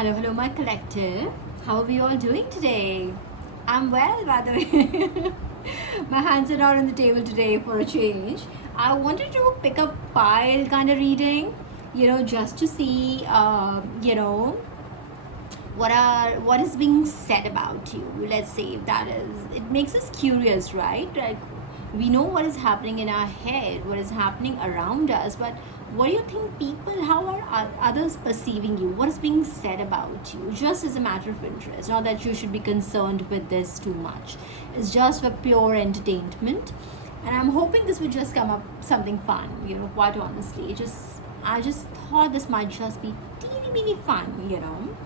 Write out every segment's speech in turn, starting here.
Hello, my collective. How are we all doing today? I'm well, by the way. My hands are not on the table today for a change. I wanted to pick up pile kind of reading, just to see, what is being said about you. Let's say if that is, it makes us curious, right? Like we know what is happening in our head, what is happening around us, but what do you think people, how are others perceiving you, what is being said about you, just as a matter of interest, not that you should be concerned with this too much. It's just for pure entertainment, and I'm hoping this would just come up something fun, quite honestly. I just thought this might just be teeny fun.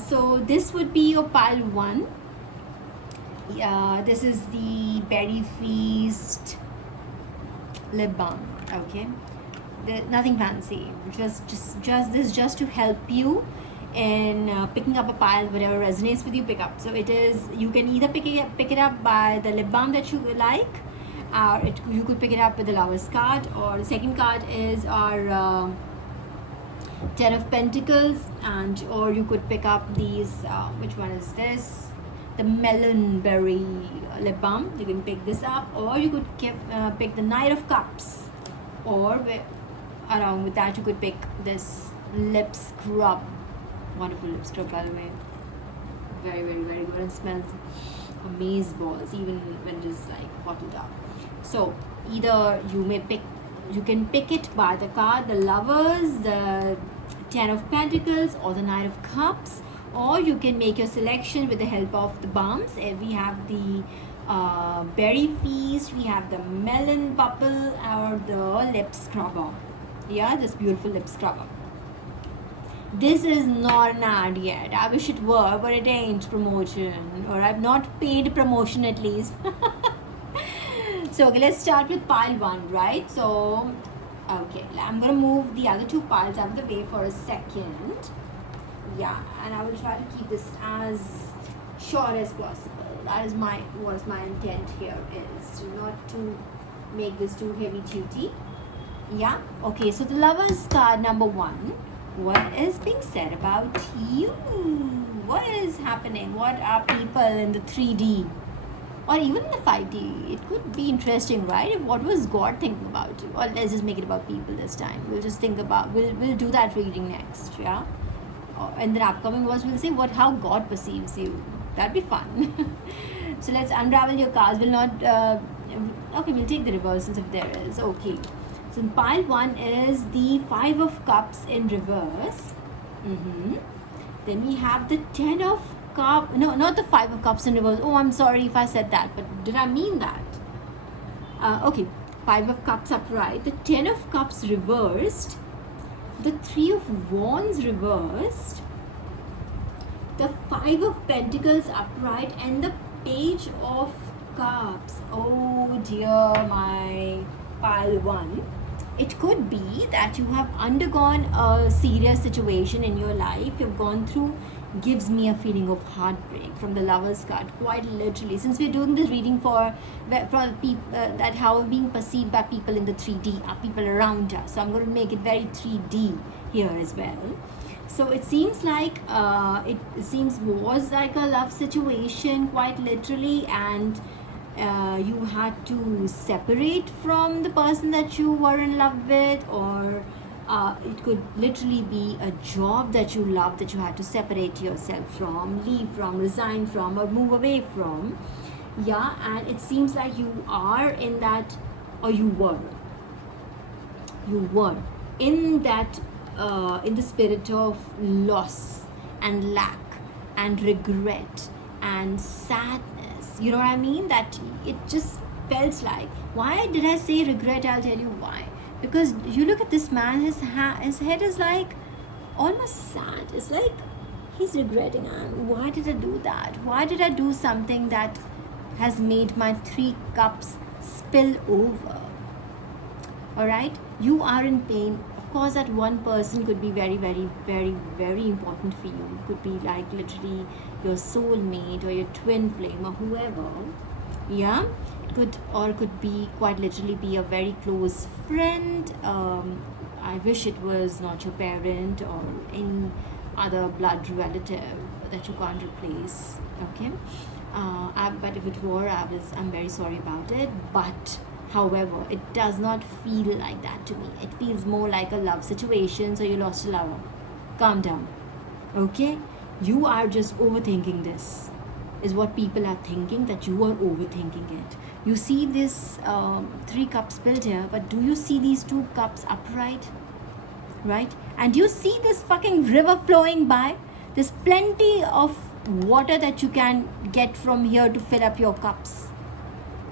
So this would be your pile one. This is the Berry Feast lip balm. Okay, nothing fancy. Just to help you in picking up a pile, whatever resonates with you, pick up. So it is. You can either pick it up by the lip balm that you like, or you could pick it up with the Lovers card, or the second card is our Ten of Pentacles, and or you could pick up these. Which one is this? The melon berry lip balm. You can pick this up, or you could pick the Knight of Cups, or along with that you could pick this lip scrub. Wonderful lip scrub, by the way. Very good. It smells amaze balls even when it is like bottled up. So either you can pick it by the card, the Lovers, the Ten of Pentacles, or the Knight of Cups, or you can make your selection with the help of the balms. We have the Berry Feast, we have the Melon Bubble, or the lip scrubber. Yeah, this beautiful lip scrubber. This is not an ad yet. I wish it were, but it ain't promotion, or I'm not paid promotion at least. So okay, let's start with pile one, right? So okay, I'm gonna move the other two piles out of the way for a second. Yeah, and I will try to keep this as short as possible. That is what my intent here is, not to make this too heavy duty. Yeah, okay, so the Lovers card number one. What is being said about you? What is happening? What are people in the 3D or even in the 5D? It could be interesting, right? What was God thinking about you? Or let's just make it about people this time. We'll just think about, we'll do that reading next, yeah? And the upcoming ones we'll say how God perceives you. That'd be fun. So let's unravel your cards. We'll not okay, we'll take the reversals if there is. Okay, so in pile one is the Five of Cups in reverse. Then we have the Ten of Cups. No, not the Five of Cups in reverse. Oh, I'm sorry if I said that, but did I mean that? Okay, Five of Cups upright, the Ten of Cups reversed, the Three of Wands reversed, the Five of Pentacles upright, and the Page of Cups. Oh dear, my pile one. It could be that you have undergone a serious situation in your life. You've gone through, gives me a feeling of heartbreak from the Lovers card, quite literally. Since we're doing this reading for people that how being perceived by people in the 3D, people around us. So I'm going to make it very 3D here as well. So it seems like was like a love situation, quite literally, and you had to separate from the person that you were in love with, or it could literally be a job that you love that you had to separate yourself from, leave from, resign from, or move away from. Yeah, and it seems like you are in that, or you were in that in the spirit of loss and lack and regret and sadness. You know what I mean? That it just felt like, why did I say regret? I'll tell you why. Because you look at this man, his head is like almost sad. It's like he's regretting, why did I do that? Why did I do something that has made my 3 cups spill over? Alright, you are in pain. Of course, that one person could be very important for you. It could be like literally your soulmate or your twin flame or whoever. Yeah, could be quite literally be a very close friend. I wish it was not your parent or any other blood relative that you can't replace. Okay. But if it were, I'm very sorry about it. But however, it does not feel like that to me. It feels more like a love situation. So you lost a lover. Calm down. Okay, you are just overthinking this, is what people are thinking, that you are overthinking it. You see this 3 cups spilled here, but do you see these 2 cups upright? Right? And you see this fucking river flowing by? There's plenty of water that you can get from here to fill up your cups.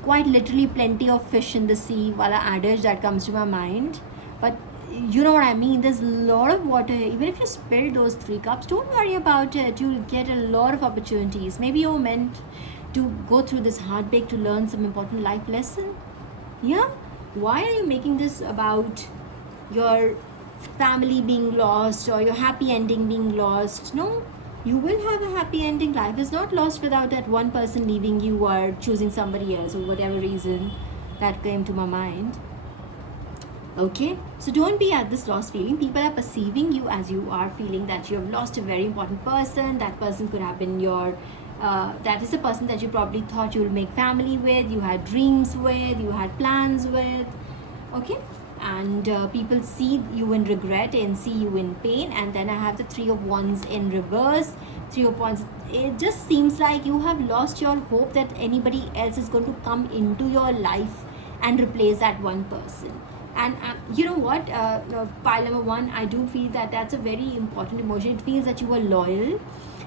Quite literally plenty of fish in the sea, wala adage that comes to my mind. But you know what I mean, there's a lot of water. Even if you spill those 3 cups, don't worry about it. You'll get a lot of opportunities. Maybe you're meant to go through this heartbreak to learn some important life lesson. Yeah, why are you making this about your family being lost or your happy ending being lost? No, you will have a happy ending. Life is not lost without that one person leaving you or choosing somebody else, or whatever reason that came to my mind. Okay, so don't be at this lost feeling. People are perceiving you as you are feeling, that you have lost a very important person. That person could have been your that is the person that you probably thought you would make family with, you had dreams with, you had plans with. Okay, and people see you in regret and see you in pain. And then I have the 3 of Wands in reverse. 3 of Wands, it just seems like you have lost your hope that anybody else is going to come into your life and replace that one person. And you know what, pile number 1, I do feel that that's a very important emotion. It feels that you were loyal,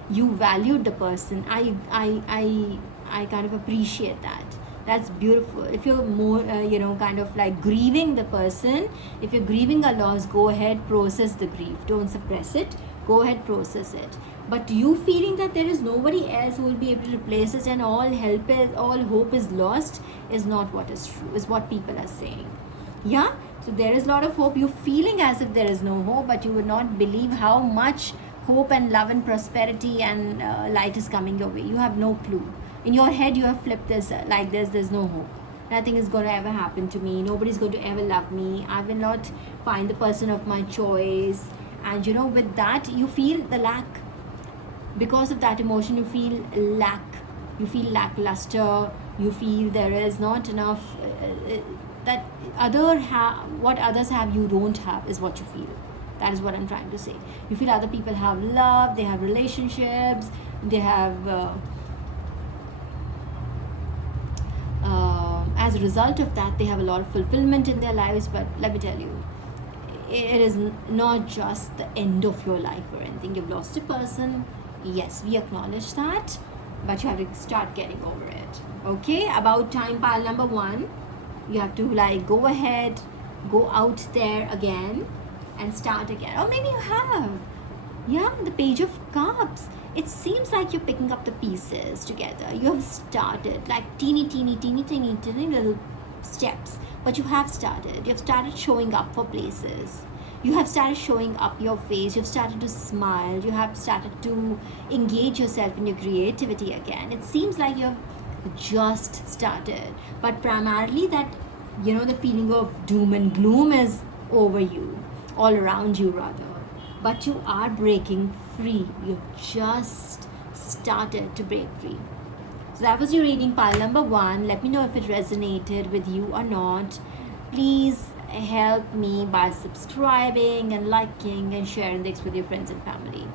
you valued the person. I kind of appreciate that. That's beautiful. If you're more kind of like grieving the person, if you're grieving a loss, go ahead, process the grief, don't suppress it, go ahead, process it. But you feeling that there is nobody else who will be able to replace it and all hope is lost, is not what is true, is what people are saying. Yeah, so there is a lot of hope. You're feeling as if there is no hope, but you would not believe how much hope and love and prosperity and light is coming your way. You have no clue. In your head you have flipped this like this: there's no hope, nothing is going to ever happen to me, nobody's going to ever love me, I will not find the person of my choice. And with that you feel the lack. Because of that emotion you feel lack, you feel lackluster, you feel there is not enough that what others have you don't have, is what you feel. That is what I'm trying to say. You feel other people have love, they have relationships, they have as a result of that they have a lot of fulfillment in their lives. But let me tell you, it is not just the end of your life or anything. You've lost a person, yes, we acknowledge that, but you have to start getting over it. Okay, about time, pile number 1. You have to go ahead, go out there again and start again. Or maybe you have, the Page of Cups. It seems like you're picking up the pieces together. You have started like teeny little steps, but you have started. You've started showing up for places. You have started showing up your face. You've started to smile. You have started to engage yourself in your creativity again. It seems like you've just started, but primarily that the feeling of doom and gloom is over you, all around you rather. But you are breaking free. You've just started to break free. So that was your reading, pile number 1. Let me know if it resonated with you or not. Please help me by subscribing and liking and sharing this with your friends and family.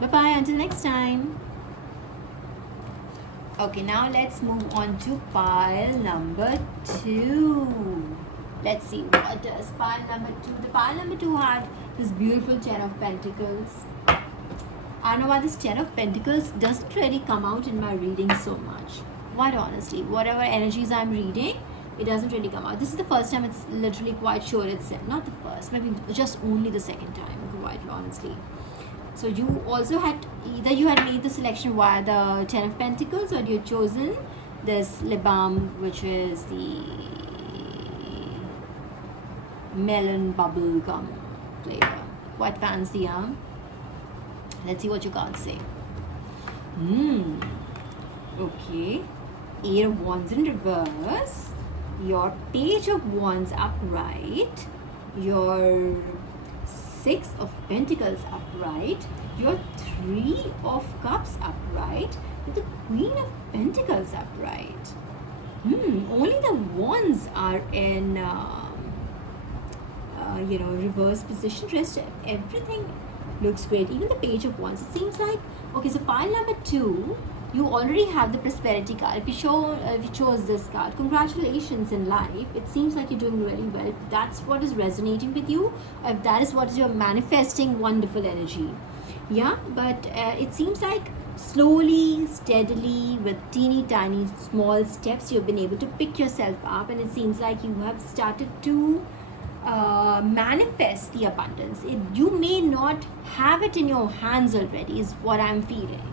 Bye bye, until next time. Okay, now let's move on to pile number 2. Let's see, what does pile number 2? The pile number 2 had this beautiful 10 of Pentacles. I don't know why this 10 of Pentacles doesn't really come out in my reading so much. Quite honestly, whatever energies I'm reading, it doesn't really come out. This is the first time it's literally quite sure it's not the first, maybe just only the second time, quite honestly. So you also had, either you had made the selection via the 10 of Pentacles, or you had chosen this lip balm, which is the melon bubble gum flavor. Quite fancy, huh? Let's see what your cards say. Okay. 8 of Wands in reverse. Your Page of Wands upright. Your Six of Pentacles upright, your Three of Cups upright, with the Queen of Pentacles upright. Only the Wands are in reverse position. Rest everything looks great. Even the Page of Wands. It seems like, okay, so pile number 2, you already have the prosperity card. If you chose this card, congratulations in life. It seems like you're doing really well. If that's what is resonating with you, if that is what is you're manifesting, wonderful energy. Yeah, but it seems like slowly, steadily, with teeny tiny small steps, you've been able to pick yourself up, and it seems like you have started to manifest the abundance. You may not have it in your hands already, is what I'm feeling.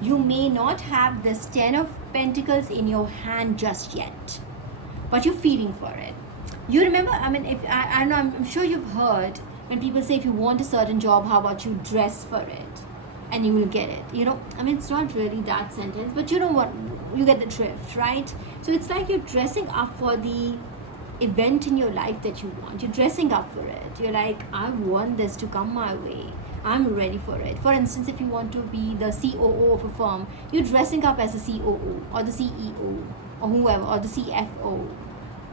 You may not have this 10 of Pentacles in your hand just yet, but you're feeling for it. You remember, I mean, if I know, I'm sure you've heard when people say, if you want a certain job, how about you dress for it and you will get it. I mean, it's not really that sentence, but you know what, you get the drift, right? So it's like you're dressing up for the event in your life that you want. You're dressing up for it. You're like, I want this to come my way. I'm ready for it. For instance, if you want to be the COO of a firm, you're dressing up as a COO or the CEO or whoever, or the CFO,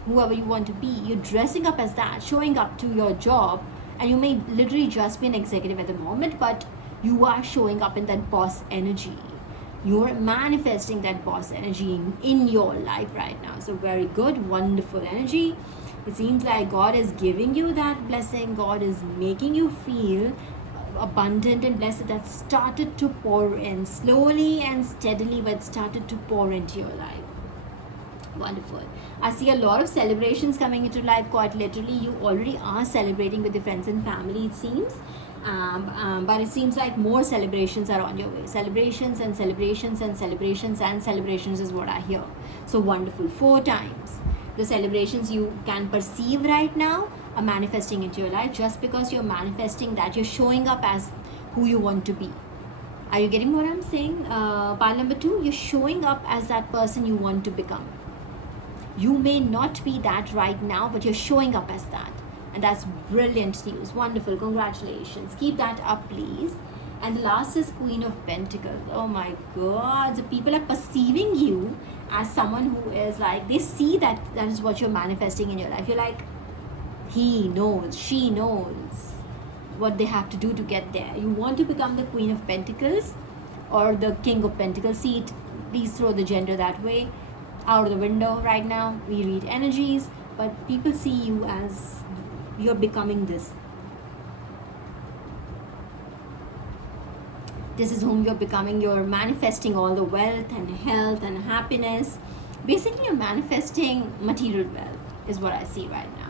whoever you want to be. You're dressing up as that, showing up to your job, and you may literally just be an executive at the moment, but you are showing up in that boss energy. You're manifesting that boss energy in your life right now. So very good, wonderful energy. It seems like God is giving you that blessing. God is making you feel abundant and blessed. That started to pour in slowly and steadily, but started to pour into your life. Wonderful. I see a lot of celebrations coming into life. Quite literally, you already are celebrating with your friends and family, it seems. But it seems like more celebrations are on your way. Celebrations and celebrations and celebrations and celebrations is what I hear. So wonderful. 4 times. The celebrations you can perceive right now are manifesting into your life. Just because you're manifesting that, you're showing up as who you want to be. Are you getting what I'm saying? Pile number 2, you're showing up as that person you want to become. You may not be that right now, but you're showing up as that. And that's brilliant news. Wonderful. Congratulations. Keep that up, please. And the last is Queen of Pentacles. Oh my God. The people are perceiving you as someone who is like, they see that is what you're manifesting in your life. You're like, he knows, she knows what they have to do to get there. You want to become the Queen of Pentacles or the King of Pentacles. See it, please throw the gender that way out of the window right now. We read energies, but people see you as you're becoming this. This is whom you're becoming. You're manifesting all the wealth and health and happiness. Basically, you're manifesting material wealth is what I see right now.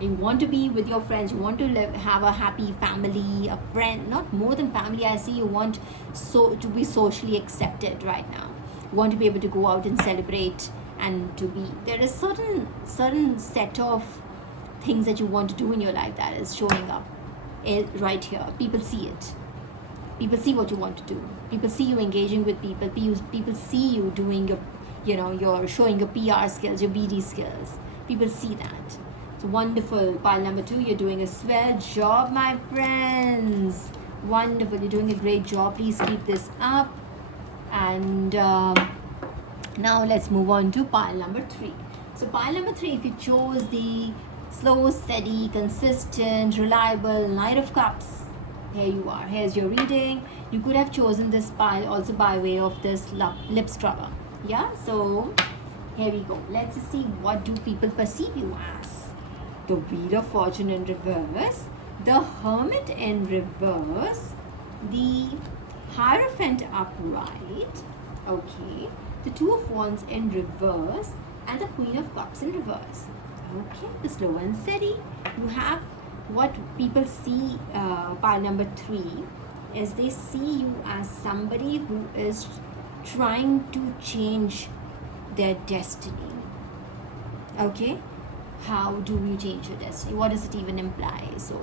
You want to be with your friends. You want to have a happy family, a friend. Not more than family. I see you want to be socially accepted right now. You want to be able to go out and celebrate and to be. There is certain set of things that you want to do in your life that is showing up right here. People see it. People see what you want to do. People see you engaging with people. People see you doing you're showing your PR skills, your BD skills. People see that. So wonderful. Pile number 2, you're doing a swell job, my friends. Wonderful. You're doing a great job. Please keep this up. And now let's move on to pile number 3. So pile number 3, if you chose the slow, steady, consistent, reliable Knight of Cups, here you are. Here's your reading. You could have chosen this pile also by way of this lip scrubber. Yeah, so here we go. Let's see, what do people perceive you as? The Wheel of Fortune in reverse, the Hermit in reverse, the Hierophant upright, okay, the Two of Wands in reverse, and the Queen of Cups in reverse. Okay, the slow and steady. You have what people see. Pile number 3 is they see you as somebody who is trying to change their destiny. Okay, how do you change your destiny? What does it even imply? So,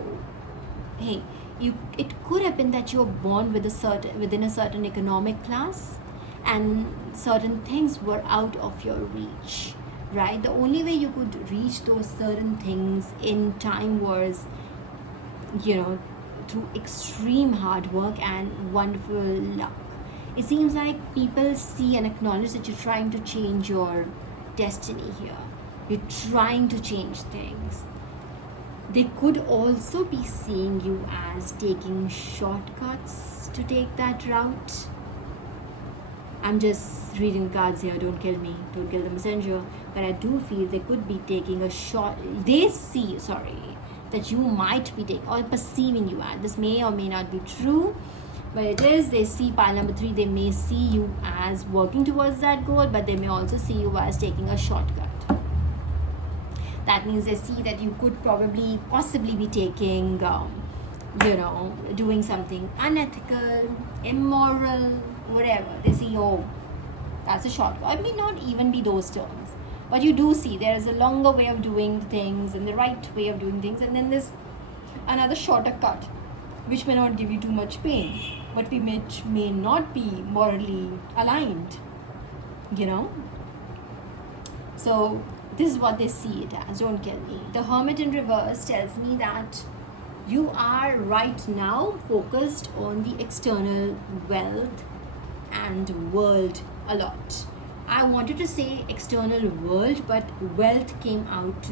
hey, it could have been that you were born within a certain economic class, and certain things were out of your reach. Right? The only way you could reach those certain things in time was through extreme hard work and wonderful luck. It seems like people see and acknowledge that you're trying to change your destiny here. You're trying to change things. They could also be seeing you as taking shortcuts to take that route. I'm just reading cards here, don't kill me, don't kill the messenger. But I do feel they could be taking a short, they see, that you might be taking or perceiving you as. This may or may not be true, but it is. They see pile number 3, they may see you as working towards that goal, but they may also see you as taking a shortcut. That means they see that you could possibly be taking, doing something unethical, immoral, whatever. They see, oh, that's a shortcut. It may not even be those terms, but you do see there is a longer way of doing things and the right way of doing things, and then there's another shorter cut, which may not give you too much pain, but which may not be morally aligned, So this is what they see it as. Don't kill me. The Hermit in reverse tells me that you are right now focused on the external wealth and world a lot. I wanted to say external world, but wealth came out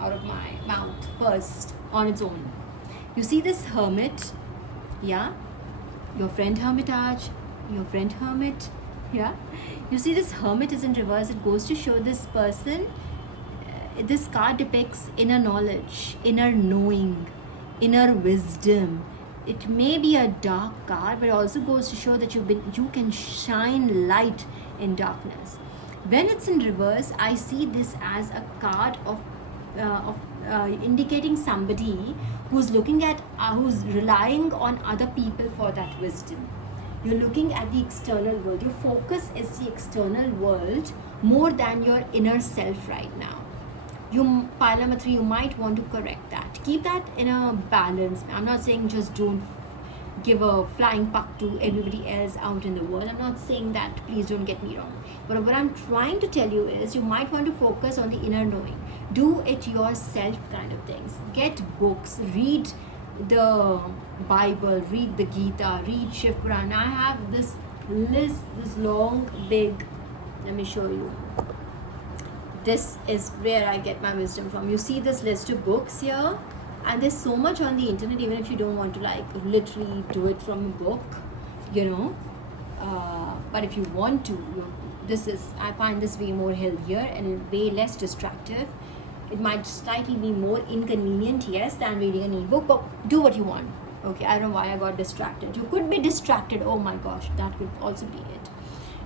out of my mouth first on its own. You see this hermit, yeah? Your friend Hermitage, your friend Hermit, yeah? You see this hermit is in reverse. It goes to show this person, this card depicts inner knowledge, inner knowing, inner wisdom. It may be a dark card, but it also goes to show that you can shine light in darkness. When it's in reverse, I see this as a card of indicating somebody who's looking at, who's relying on other people for that wisdom. You're looking at the external world. Your focus is the external world more than your inner self right now. Pile number 3, you might want to correct that. Keep that in a balance. I'm not saying just don't give a flying puck to everybody else out in the world. I'm not saying that, please don't get me wrong. But what I'm trying to tell you is you might want to focus on the inner knowing. Do it yourself kind of things. Get books, read the Bible, read the Gita, read Shiv Puran. I have this list, this long, big, let me show you. This is where I get my wisdom from. You see this list of books here, and there's so much on the internet, even if you don't want to literally do it from a book, but if you want to, I find this way more healthier and way less distractive. It might slightly be more inconvenient, yes, than reading an ebook, but do what you want. Okay, I don't know why I got distracted. You could be distracted, oh my gosh, that could also be it.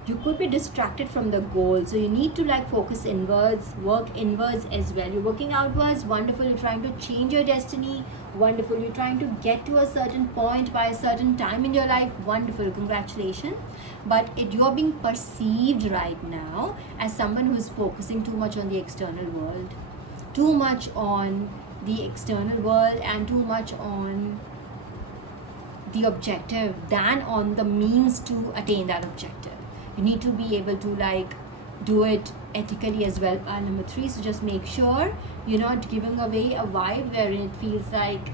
You could be distracted from the goal, so you need to focus inwards, work inwards as well. You're working outwards, wonderful. You're trying to change your destiny, wonderful. You're trying to get to a certain point by a certain time in your life, wonderful, congratulations. But you're being perceived right now as someone who's focusing too much on the external world, too much on the external world and too much on the objective than on the means to attain that objective. You need to be able to do it ethically as well. Number 3, so just make sure you're not giving away a vibe wherein it feels like,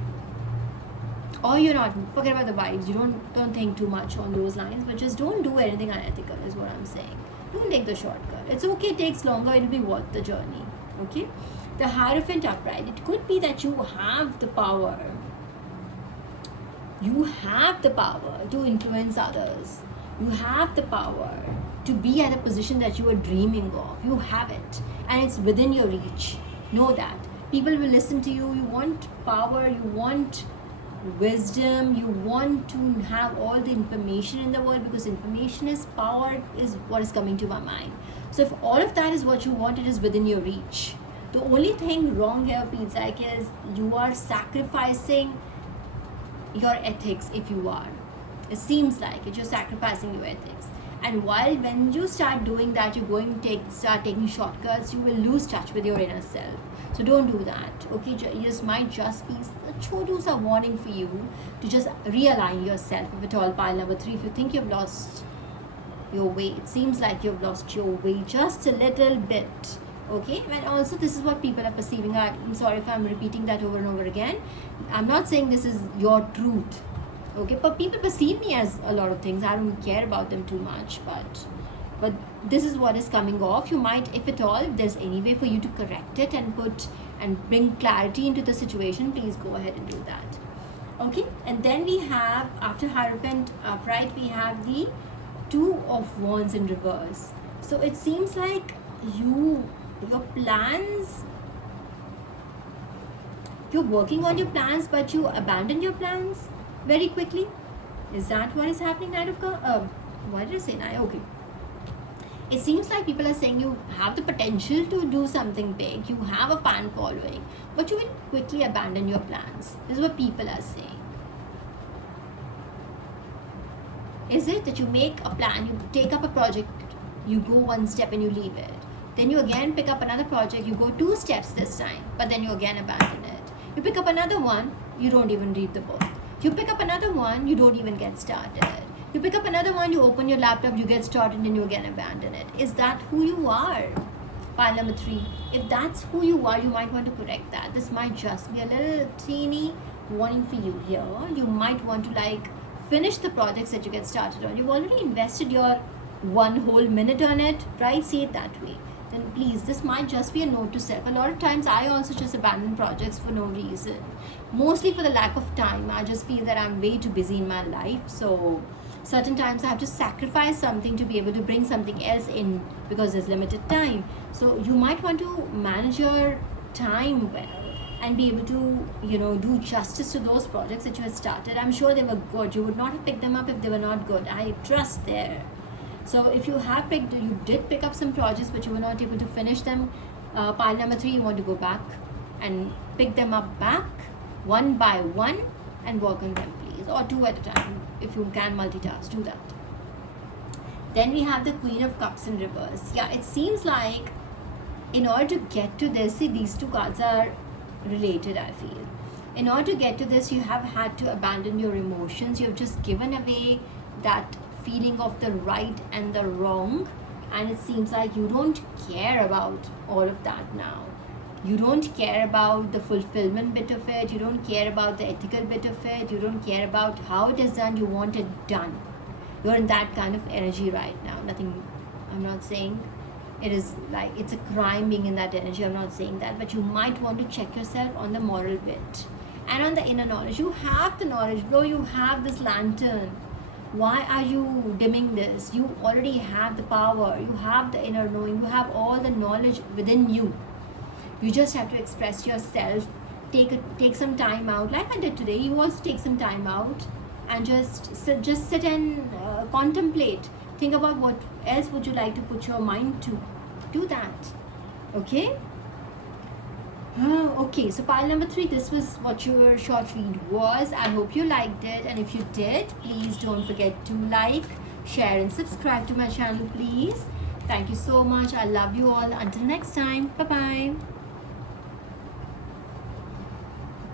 or you're not, forget about the vibes, you don't think too much on those lines, but just don't do anything unethical is what I'm saying. Don't take the shortcut. It's okay, it takes longer, it'll be worth the journey. Okay, the Hierophant upright, it could be that you have the power to influence others. You have the power to be at a position that you are dreaming of. You have it, and it's within your reach. Know that. People will listen to you. You want power, you want wisdom, you want to have all the information in the world, because information is power, is what is coming to my mind. So if all of that is what you want, it is within your reach. The only thing wrong here feels like is you are sacrificing your ethics. If you are, it seems like you're sacrificing your ethics, and when you start doing that, you're going to start taking shortcuts, you will lose touch with your inner self. So don't do that. Okay, this might just be a chodu sa warning for you to just realign yourself, if at all. Pile number 3, if you think you've lost your way, it seems like you've lost your way just a little bit. Okay, and also this is what people are perceiving. I'm sorry if I'm repeating that over and over again. I'm not saying this is your truth. Okay, but people perceive me as a lot of things. I don't care about them too much, but this is what is coming off. You might, if at all, if there's any way for you to correct it and put and bring clarity into the situation, please go ahead and do that. Okay, and then we have, after Hierophant upright, we have the Two of Wands in reverse. So it seems like your plans, you're working on your plans, but you abandon your plans very quickly. Is that what is happening, Knight of what did I say? Knight? Okay. It seems like people are saying you have the potential to do something big, you have a fan following, but you will quickly abandon your plans. This is what people are saying. Is it that you make a plan, you take up a project, you go one step and you leave it. Then you again pick up another project, you go 2 steps this time, but then you again abandon it. You pick up another one, you don't even read the book. You pick up another one, you don't even get started. You pick up another one, you open your laptop, you get started, and you again abandon it. Is that who you are? Pile number 3. If that's who you are, you might want to correct that. This might just be a little teeny warning for you here. You might want to finish the projects that you get started on. You've already invested your 1 whole minute on it, right? See it that way. Then please, this might just be a note to self. A lot of times I also just abandon projects for no reason. Mostly for the lack of time. I just feel that I'm way too busy in my life. So certain times I have to sacrifice something to be able to bring something else in because there's limited time. So you might want to manage your time well and be able to, do justice to those projects that you had started. I'm sure they were good. You would not have picked them up if they were not good. I trust there. So if you did pick up some projects but you were not able to finish them, pile number 3, you want to go back and pick them up back one by one and work on them, please, or 2 at a time. If you can multitask, do that. Then we have the Queen of Cups in reverse. Yeah, it seems like in order to get to this, see, these 2 cards are related, I feel. In order to get to this, you have had to abandon your emotions. You've just given away that feeling of the right and the wrong, and it seems like you don't care about all of that now. You don't care about the fulfillment bit of it. You don't care about the ethical bit of it. You don't care about how it is done. You want it done. You're in that kind of energy right now. Nothing, I'm not saying it is like it's a crime being in that energy. I'm not saying that, but you might want to check yourself on the moral bit and on the inner knowledge. You have the knowledge, bro. You have this lantern. Why are you dimming this? You already have the power. You have the inner knowing. You have all the knowledge within you. You just have to express yourself. Take some time out, like I did today. You also take some time out and just sit and contemplate. Think about what else would you like to put your mind to. Do that. Okay? Okay, so pile number 3, this was what your short read was. I hope you liked it, and if you did, please don't forget to like, share and subscribe to my channel, please. Thank you so much. I love you all. Until next time. Bye-bye.